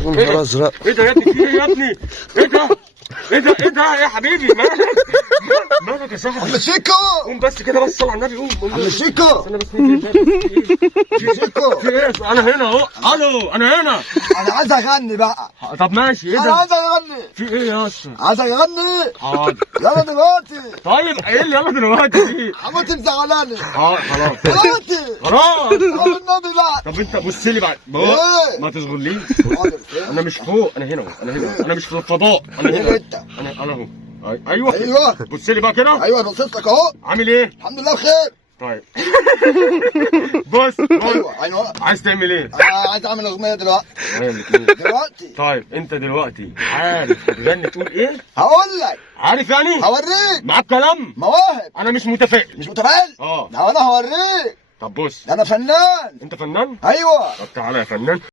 يا نهار ازرق. ايه ده يا ابني؟ في ايه يا ابني؟ ايه ده؟ ايه ده؟ ايه ده يا حبيبي؟ مالك؟ مالك يا صاحبي؟ عم شيكو، قوم بس كده، بس صل على النبي. قوم عم شيكو، انا بس شيكو، في ايه؟ انا هنا اهو. الو، انا هنا. انا عايز اغني بقى. طب ماشي. ايه انا ده؟ عايز اغني، في ايه يا اسطى؟ عايز اغني. حاضر. يلا دلوقتي. طيب ايه اللي يلا دلوقتي دي؟ حماتي مزعلاني. خلاص دلوقتي. خلاص. يلا النبي بقى. طب انت بص لي بعد ايه؟ ما تصغرليش. حاضر. انا مش فوق، انا هنا اهو. انا مش في الفضاء، انا فين هنا. انت؟ انا اهو. ايوه ايوه بص لي بقى كده. ايوه، بصيت لك اهو. عامل ايه؟ الحمد لله بخير. طيب بص ايوه عايز تعمل ايه؟ عايز اعمل اغنيه دلوقتي. دلوقتي طيب انت دلوقتي عارف هتغني تقول ايه؟ هقول لك، عارف يعني؟ هوريك معاك كلام؟ مواهب. انا مش متفائل. مش متفائل؟ اه. ده انا هوريك. طب بص، ده انا فنان. انت فنان؟ ايوه. طب تعالى يا فنان.